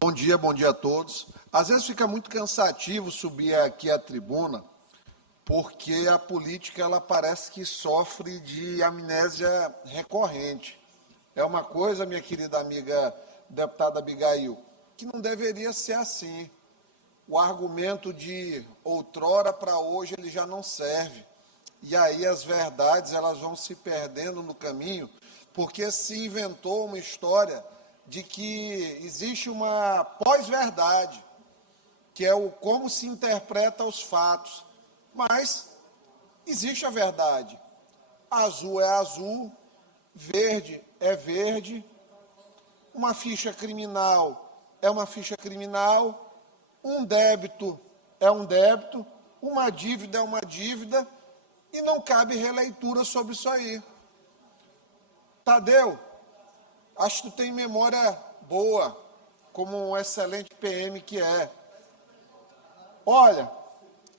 Bom dia a todos. Às vezes fica muito cansativo subir aqui à tribuna, porque a política ela parece que sofre de amnésia recorrente. É uma coisa, minha querida amiga deputada Abigail, que não deveria ser assim. O argumento de outrora para hoje ele já não serve. E aí as verdades elas vão se perdendo no caminho, porque se inventou uma história de que existe uma pós-verdade, que é o como se interpreta os fatos. Mas existe a verdade. Azul é azul, verde é verde, uma ficha criminal é uma ficha criminal, um débito é um débito, uma dívida é uma dívida, e não cabe releitura sobre isso aí. Tadeu, acho que tu tem memória boa, como um excelente PM que é. Olha,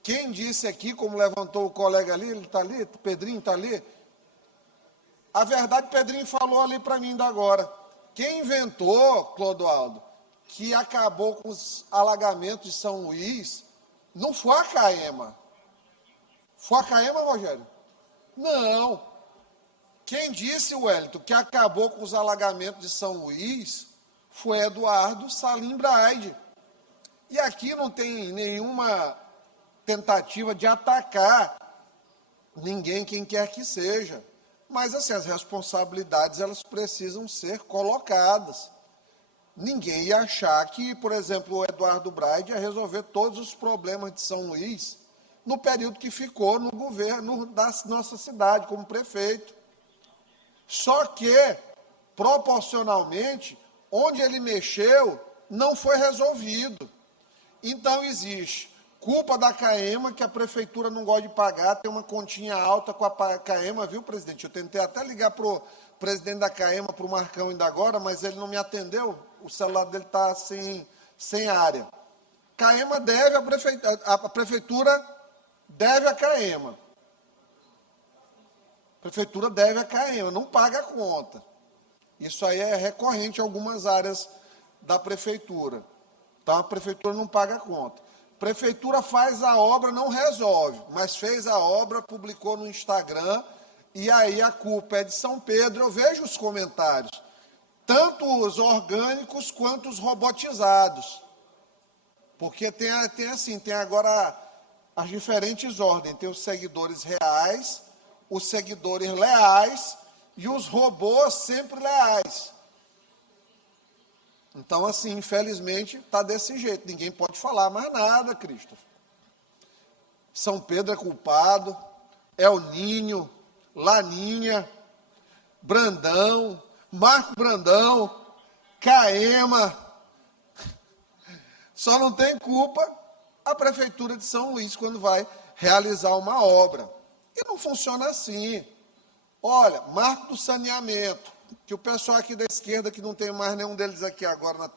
quem disse aqui, como levantou o colega ali, ele está ali, o Pedrinho está ali, a verdade o Pedrinho falou ali para mim ainda agora. Quem inventou, Clodoaldo, que acabou com os alagamentos de São Luís, não foi a CAEMA. Foi a CAEMA, Rogério? Não. Quem disse, Wellington, que acabou com os alagamentos de São Luís foi Eduardo Salim Braide. E aqui não tem nenhuma tentativa de atacar ninguém, quem quer que seja. Mas, assim, as responsabilidades, elas precisam ser colocadas. Ninguém ia achar que, por exemplo, o Eduardo Braide ia resolver todos os problemas de São Luís no período que ficou no governo da nossa cidade, como prefeito. Só que, proporcionalmente, onde ele mexeu, não foi resolvido. Então, existe culpa da CAEMA, que a prefeitura não gosta de pagar, tem uma continha alta com a CAEMA, viu, presidente? Eu tentei até ligar para o presidente da CAEMA, para o Marcão ainda agora, mas ele não me atendeu, o celular dele está sem área. CAEMA deve, a prefeitura deve a CAEMA. A prefeitura deve a CAEMA, não paga a conta. Isso aí é recorrente em algumas áreas da prefeitura. Então, a prefeitura não paga a conta. A prefeitura faz a obra, não resolve, mas fez a obra, publicou no Instagram, e aí a culpa é de São Pedro. Eu vejo os comentários, tanto os orgânicos quanto os robotizados. Porque tem agora as diferentes ordens. Tem os seguidores reais, os seguidores leais e os robôs sempre leais. Então, assim, infelizmente, está desse jeito. Ninguém pode falar mais nada, Christopher. São Pedro é culpado, El Ninho, Laninha, Brandão, Marco Brandão, CAEMA. Só não tem culpa a Prefeitura de São Luís quando vai realizar uma obra. E não funciona assim. Olha, marco do saneamento, que o pessoal aqui da esquerda, que não tem mais nenhum deles aqui agora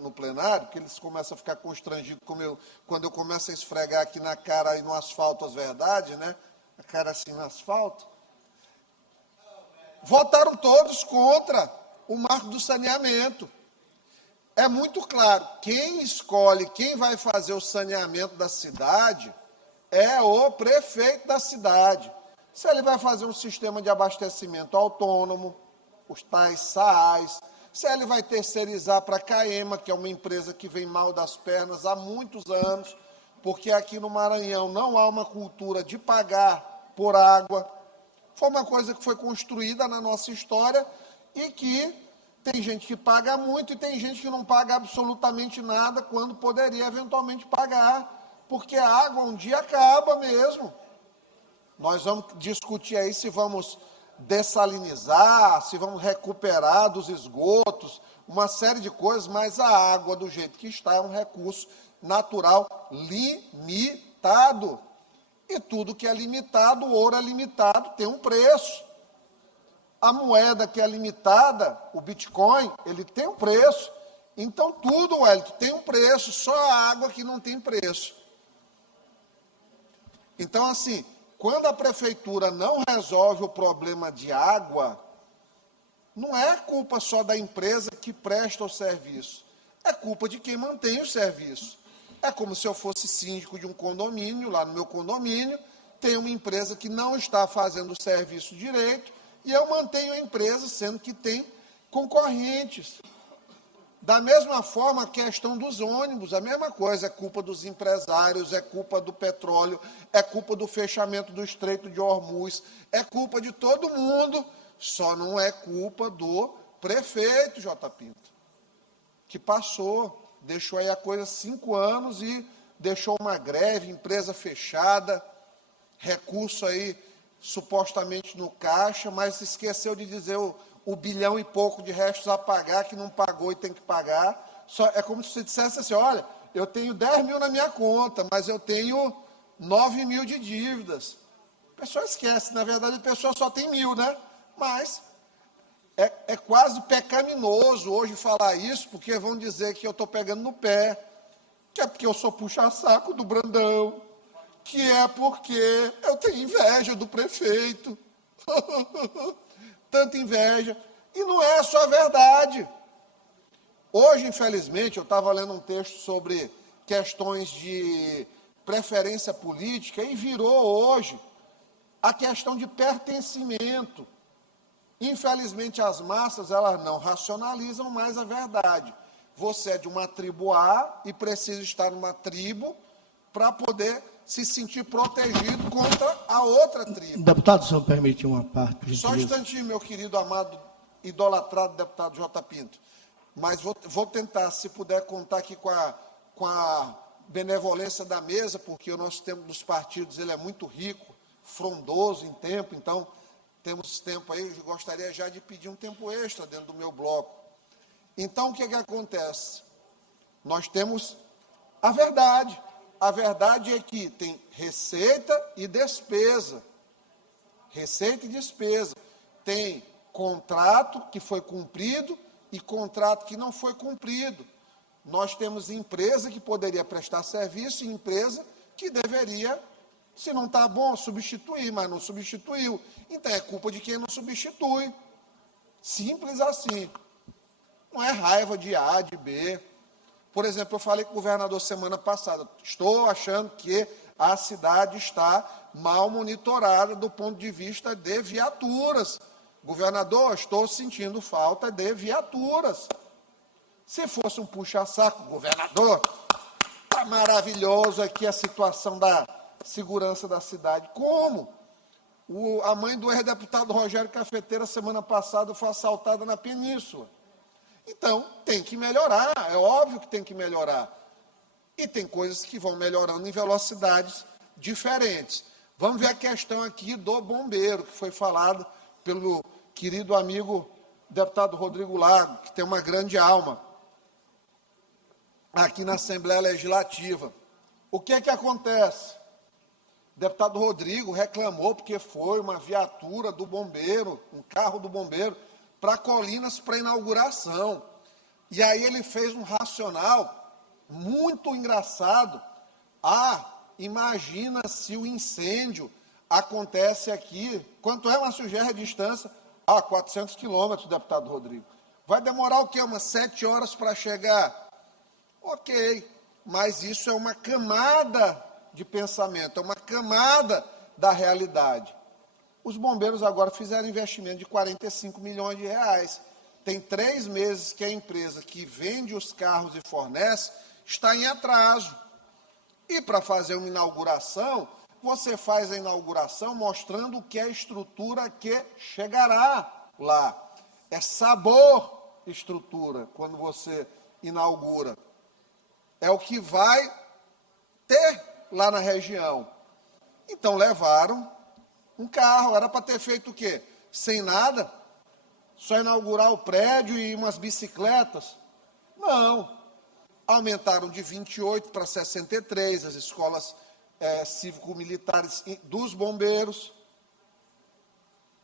no plenário, que eles começam a ficar constrangidos quando eu começo a esfregar aqui na cara e no asfalto as verdades, né? A cara assim no asfalto. Votaram todos contra o marco do saneamento. É muito claro, quem escolhe quem vai fazer o saneamento da cidade é o prefeito da cidade. Se ele vai fazer um sistema de abastecimento autônomo, os tais SAAs, se ele vai terceirizar para a CAEMA, que é uma empresa que vem mal das pernas há muitos anos, porque aqui no Maranhão não há uma cultura de pagar por água. Foi uma coisa que foi construída na nossa história e que tem gente que paga muito e tem gente que não paga absolutamente nada quando poderia eventualmente pagar, porque a água um dia acaba mesmo. Nós vamos discutir aí se vamos dessalinizar, se vamos recuperar dos esgotos, uma série de coisas, mas a água, do jeito que está, é um recurso natural limitado. E tudo que é limitado, o ouro é limitado, tem um preço. A moeda que é limitada, o Bitcoin, ele tem um preço. Então, tudo, Wellington, tem um preço, só a água que não tem preço. Então, assim, quando a prefeitura não resolve o problema de água, não é culpa só da empresa que presta o serviço. é culpa de quem mantém o serviço. É como se eu fosse síndico de um condomínio, lá no meu condomínio, tem uma empresa que não está fazendo o serviço direito, e eu mantenho a empresa, sendo que tem concorrentes. Da mesma forma, a questão dos ônibus, a mesma coisa, é culpa dos empresários, é culpa do petróleo, é culpa do fechamento do Estreito de Hormuz, é culpa de todo mundo, só não é culpa do prefeito, J. Pinto, que passou, deixou aí a coisa 5 anos e deixou uma greve, empresa fechada, recurso aí supostamente no caixa, mas esqueceu de dizer o bilhão e pouco de restos a pagar, que não pagou e tem que pagar. É como se você dissesse assim, olha, eu tenho 10 mil na minha conta, mas eu tenho 9 mil de dívidas. A pessoa esquece, na verdade a pessoa só tem 1.000, né? Mas é quase pecaminoso hoje falar isso, porque vão dizer que eu estou pegando no pé, que é porque eu sou puxa-saco do Brandão, que é porque eu tenho inveja do prefeito. Tanta inveja. E não é só verdade. Hoje, infelizmente, eu estava lendo um texto sobre questões de preferência política e virou hoje a questão de pertencimento. Infelizmente, as massas, elas não racionalizam mais a verdade. Você é de uma tribo A e precisa estar numa tribo para poder se sentir protegido contra a outra tribo. Deputado, se eu permitir uma parte. Só um instantinho, meu querido, amado, idolatrado deputado J. Pinto. Mas vou tentar, se puder, contar aqui com a benevolência da mesa, porque o nosso tempo dos partidos ele é muito rico, frondoso em tempo, então temos tempo aí, eu gostaria já de pedir um tempo extra dentro do meu bloco. Então, o que acontece? Nós temos a verdade. A verdade é que tem receita e despesa. Receita e despesa. Tem contrato que foi cumprido e contrato que não foi cumprido. Nós temos empresa que poderia prestar serviço e empresa que deveria, se não está bom, substituir, mas não substituiu. Então, é culpa de quem não substitui. Simples assim. Não é raiva de A, de B. Por exemplo, eu falei com o governador semana passada, estou achando que a cidade está mal monitorada do ponto de vista de viaturas. Governador, estou sentindo falta de viaturas. Se fosse um puxa-saco, governador, está maravilhoso aqui a situação da segurança da cidade. Como? A mãe do ex-deputado Rogério Cafeteira, semana passada, foi assaltada na Península. Então, tem que melhorar, é óbvio que tem que melhorar. E tem coisas que vão melhorando em velocidades diferentes. Vamos ver a questão aqui do bombeiro, que foi falado pelo querido amigo deputado Rodrigo Lago, que tem uma grande alma aqui na Assembleia Legislativa. O que acontece? O deputado Rodrigo reclamou porque foi uma viatura do bombeiro, um carro do bombeiro, para Colinas para inauguração. E aí ele fez um racional muito engraçado. Imagina se o incêndio acontece aqui. Quanto é, Márcio Gerra, a distância? 400 quilômetros, deputado Rodrigo. Vai demorar o quê? Umas 7 horas para chegar? Ok, mas isso é uma camada de pensamento, é uma camada da realidade. Os bombeiros agora fizeram investimento de 45 milhões de reais. Tem 3 meses que a empresa que vende os carros e fornece está em atraso. E para fazer uma inauguração, você faz a inauguração mostrando o que é a estrutura que chegará lá. É sabor estrutura quando você inaugura. É o que vai ter lá na região. Então levaram um carro, era para ter feito o quê? Sem nada? Só inaugurar o prédio e umas bicicletas? Não. Aumentaram de 28 para 63 as escolas cívico-militares dos bombeiros.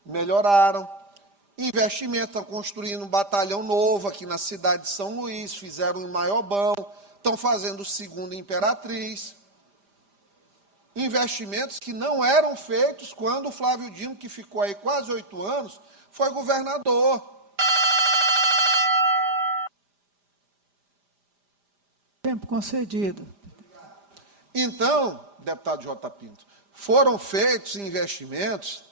Melhoraram. Investimento, estão construindo um batalhão novo aqui na cidade de São Luís, fizeram um Maiobão, estão fazendo o segundo Imperatriz. Investimentos que não eram feitos quando o Flávio Dino, que ficou aí quase 8 anos, foi governador. Tempo concedido. Então, deputado J. Pinto, foram feitos investimentos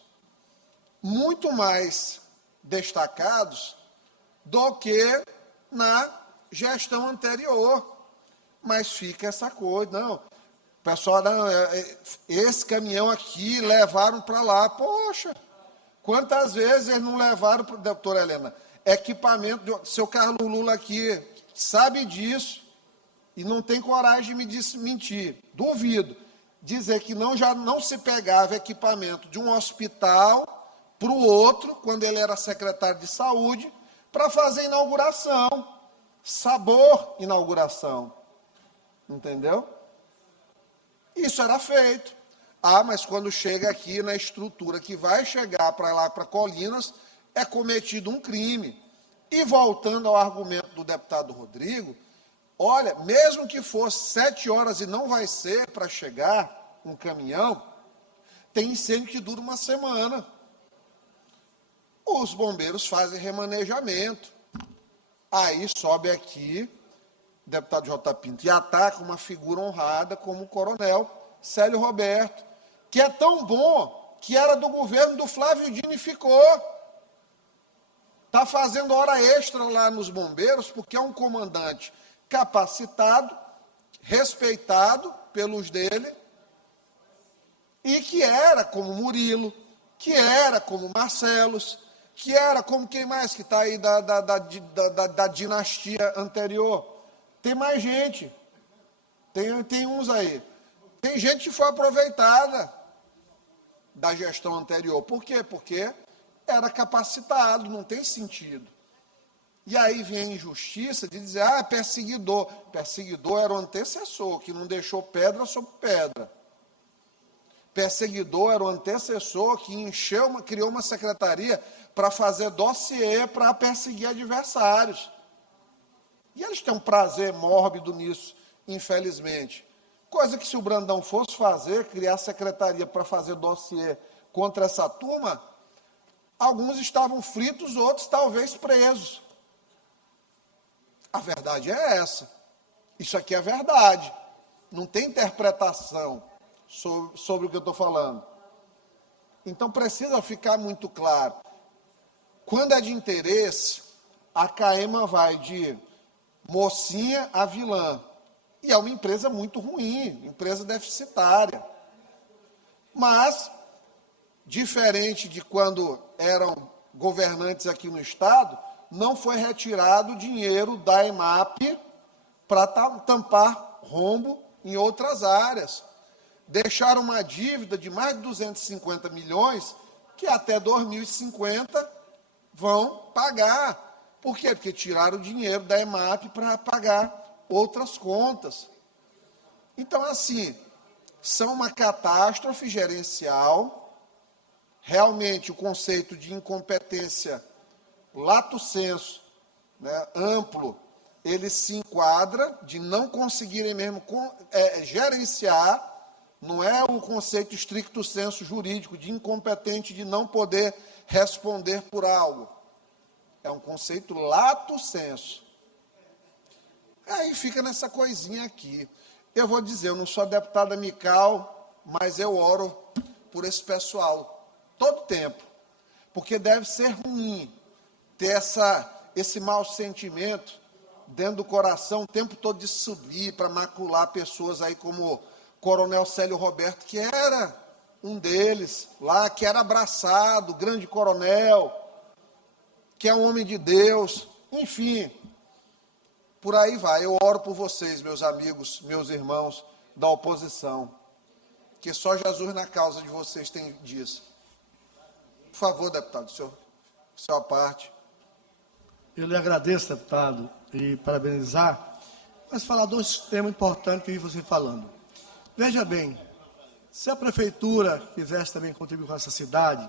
muito mais destacados do que na gestão anterior. Mas fica essa coisa, não, pessoal, não, esse caminhão aqui levaram para lá. Poxa, quantas vezes eles não levaram, doutora Helena, equipamento, seu Carlos Lula aqui sabe disso e não tem coragem de me desmentir, duvido, dizer que já não se pegava equipamento de um hospital para o outro, quando ele era secretário de saúde, para fazer inauguração, sabor inauguração, entendeu? Isso era feito. Ah, mas quando chega aqui na estrutura que vai chegar para lá, para Colinas, é cometido um crime. E voltando ao argumento do deputado Rodrigo, olha, mesmo que fosse 7 horas e não vai ser para chegar um caminhão, tem incêndio que dura uma semana. Os bombeiros fazem remanejamento. Aí sobe aqui, deputado J. Pinto, e ataca uma figura honrada como o coronel Célio Roberto, que é tão bom que era do governo do Flávio Dino e ficou. Está fazendo hora extra lá nos bombeiros, porque é um comandante capacitado, respeitado pelos dele, e que era como Murilo, que era como Marcelos, que era como quem mais que está aí da dinastia anterior. Tem mais gente, tem uns aí. Tem gente que foi aproveitada da gestão anterior. Por quê? Porque era capacitado, não tem sentido. E aí vem a injustiça de dizer, perseguidor. Perseguidor era o antecessor, que não deixou pedra sobre pedra. Perseguidor era o antecessor que criou uma secretaria para fazer dossiê para perseguir adversários. E eles têm um prazer mórbido nisso, infelizmente. Coisa que se o Brandão fosse fazer, criar secretaria para fazer dossiê contra essa turma, alguns estavam fritos, outros talvez presos. A verdade é essa. Isso aqui é verdade. Não tem interpretação sobre o que eu estou falando. Então precisa ficar muito claro. Quando é de interesse, a CAEMA vai de mocinha a vilã. E é uma empresa muito ruim, empresa deficitária. Mas, diferente de quando eram governantes aqui no Estado, não foi retirado dinheiro da EMAP para tampar rombo em outras áreas. Deixaram uma dívida de mais de 250 milhões que até 2050 vão pagar. Por quê? Porque tiraram o dinheiro da EMAP para pagar outras contas. Então, assim, são uma catástrofe gerencial. Realmente, o conceito de incompetência lato sensu, né, amplo, ele se enquadra de não conseguirem mesmo gerenciar. Não é o conceito stricto sensu jurídico de incompetente de não poder responder por algo. É um conceito lato sensu. Aí fica nessa coisinha aqui. Eu vou dizer, eu não sou deputada amical, mas eu oro por esse pessoal todo tempo. Porque deve ser ruim ter esse mau sentimento dentro do coração o tempo todo de subir para macular pessoas aí como Coronel Célio Roberto, que era um deles lá, que era abraçado, grande coronel, que é um homem de Deus, enfim, por aí vai. Eu oro por vocês, meus amigos, meus irmãos da oposição, que só Jesus na causa de vocês tem disso. Por favor, deputado, sua parte. Eu lhe agradeço, deputado, e parabenizar, mas falar dois temas importantes que eu vi você falando. Veja bem, se a prefeitura quisesse também contribuir com essa cidade,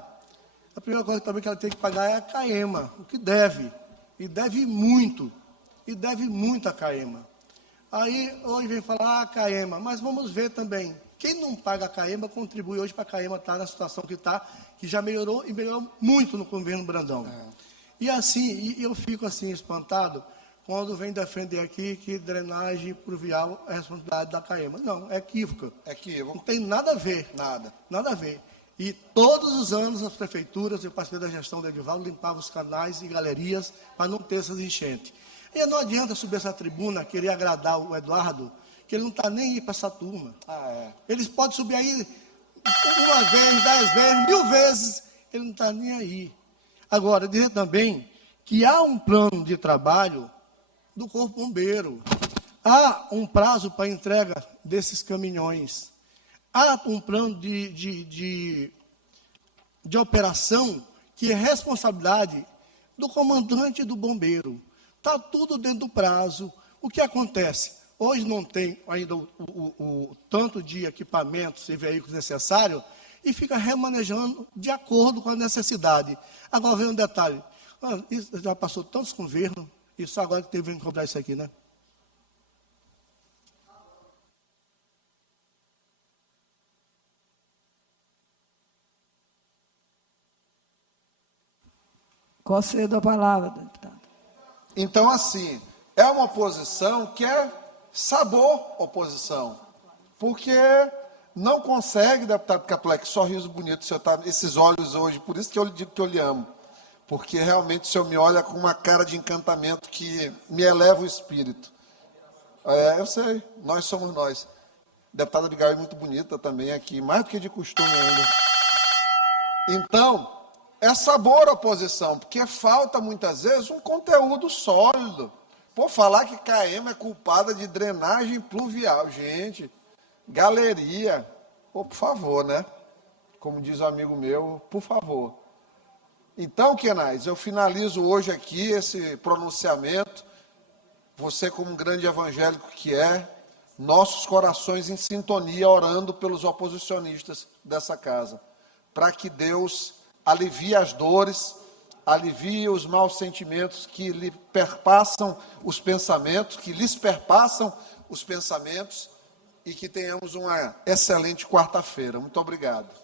a primeira coisa também que ela tem que pagar é a CAEMA, o que deve, e deve muito a CAEMA. Aí hoje vem falar a CAEMA, mas vamos ver também, quem não paga a CAEMA contribui hoje para a CAEMA estar na situação que está, que já melhorou e melhorou muito no governo Brandão. E assim, eu fico assim espantado, quando vem defender aqui que drenagem pluvial é responsabilidade da CAEMA. Não, é equívoca. É equívoco. Não tem nada a ver. Nada. Nada a ver. E todos os anos as prefeituras, eu participei da gestão do Edivaldo, limpavam os canais e galerias para não ter essas enchentes. E não adianta subir essa tribuna, querer agradar o Eduardo, que ele não está nem aí para essa turma. Eles podem subir aí uma vez, 10 vezes, 1000 vezes, ele não está nem aí. Agora, dizer também que há um plano de trabalho do Corpo Bombeiro. Há um prazo para entrega desses caminhões. Há um plano de operação que é responsabilidade do comandante do bombeiro. Está tudo dentro do prazo. O que acontece? Hoje não tem ainda o tanto de equipamentos e veículos necessários e fica remanejando de acordo com a necessidade. Agora vem um detalhe. Isso já passou tantos governos, e só agora que teve que cobrar isso aqui, né? Concedo a palavra, deputado. Então, assim, é uma oposição que é sabor oposição. Porque não consegue, deputado Capelet, que sorriso bonito o senhor tá, esses olhos hoje, por isso que eu lhe digo que eu lhe amo. Porque realmente o senhor me olha com uma cara de encantamento que me eleva o espírito. Eu sei, nós somos nós. Deputada Abigail é muito bonita também aqui, mais do que de costume ainda. Então, é sabor a oposição, porque falta muitas vezes um conteúdo sólido. Por falar que CAEMA é culpada de drenagem pluvial, gente, galeria, por favor, né? Como diz um amigo meu, por favor. Então, Kenais, eu finalizo hoje aqui esse pronunciamento, você como um grande evangélico que é, nossos corações em sintonia, orando pelos oposicionistas dessa casa, para que Deus alivie as dores, alivie os maus sentimentos que lhe perpassam os pensamentos, que lhes perpassam os pensamentos, e que tenhamos uma excelente quarta-feira. Muito obrigado.